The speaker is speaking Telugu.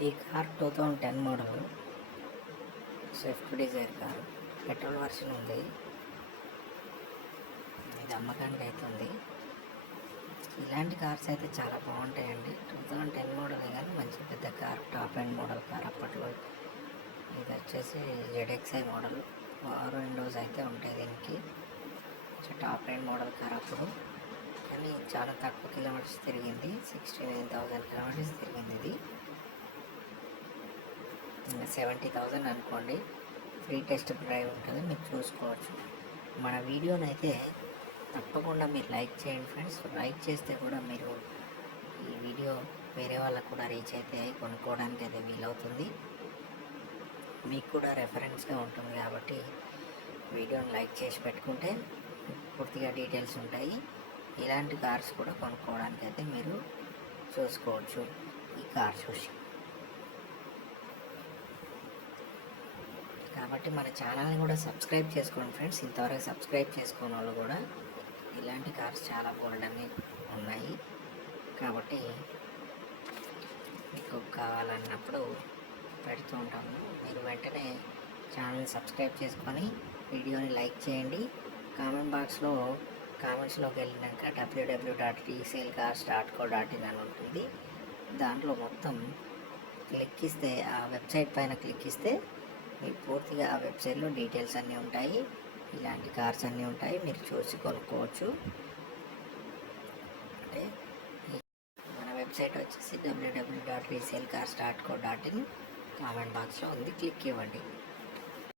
ఈ car two thousand ten model. Swift Dzire car. Petrol version ఉంది. ఇది అమ్మకానికి అయితే ఉంది ఇలాంటి కార్స్ అయితే చాలా బాగుంటాయండి. టూ థౌజండ్ టెన్ మోడల్ కానీ మంచి పెద్ద car top and model car అప్పట్లో. ఇది వచ్చేసి జెడ్ఎక్స్ఐ మోడల్. ఆరు విండోస్ అయితే ఉంటాయి దీనికి. టాప్ అండ్ మోడల్ కార్ అప్పుడు. కానీ చాలా తక్కువ కిలోమీటర్స్ తిరిగింది. సిక్స్టీ నైన్ థౌజండ్ కిలోమీటర్స్ తిరిగింది ఇది. సెవెంటీ థౌజండ్ అనుకోండి. ఫ్రీ టెస్ట్ డ్రైవ్ ఉంటుంది మీరు చూసుకోవచ్చు. మన వీడియోని అయితే తప్పకుండా మీరు లైక్ చేయండి ఫ్రెండ్స్. లైక్ చేస్తే కూడా మీరు ఈ వీడియో వేరే వాళ్ళకు కూడా రీచ్ అయితే కొనుక్కోవడానికి అయితే వీలవుతుంది. మీకు కూడా రెఫరెన్స్గా ఉంటుంది కాబట్టి వీడియోని లైక్ చేసి పెట్టుకుంటే పూర్తిగా డీటెయిల్స్ ఉంటాయి. ఇలాంటి కార్స్ కూడా కొనుక్కోవడానికి అయితే మీరు చూసుకోవచ్చు. ఈ కార్ చూసి. కాబట్టి మన ఛానల్ని కూడా సబ్స్క్రైబ్ చేసుకోండి ఫ్రెండ్స్. ఇంతవరకు సబ్స్క్రైబ్ చేసుకున్న వాళ్ళు కూడా ఇలాంటి కార్స్ చాలా బోల్డ్ అన్నీ ఉన్నాయి. కాబట్టి మీకు కావాలన్నప్పుడు పెడుతూ ఉంటాము. మీరు వెంటనే ఛానల్ని సబ్స్క్రైబ్ చేసుకొని వీడియోని లైక్ చేయండి. కామెంట్ బాక్స్లో కామెంట్స్లోకి వెళ్ళినాక WW dot resale cars dot co dot in అని ఉంటుంది. దాంట్లో మొత్తం క్లిక్ ఇస్తే ఆ వెబ్సైట్ పైన క్లిక్ ఇస్తే మీకు పూర్తిగా ఆ వెబ్సైట్లో డీటెయిల్స్ అన్నీ ఉంటాయి. ఇలాంటి కార్స్ అన్నీ ఉంటాయి. మీరు చూసి కొనుక్కోవచ్చు. అంటే మన వెబ్సైట్ వచ్చేసి WW dot resale cars dot co dot in comment బాక్స్లో ఉంది. క్లిక్ ఇవ్వండి.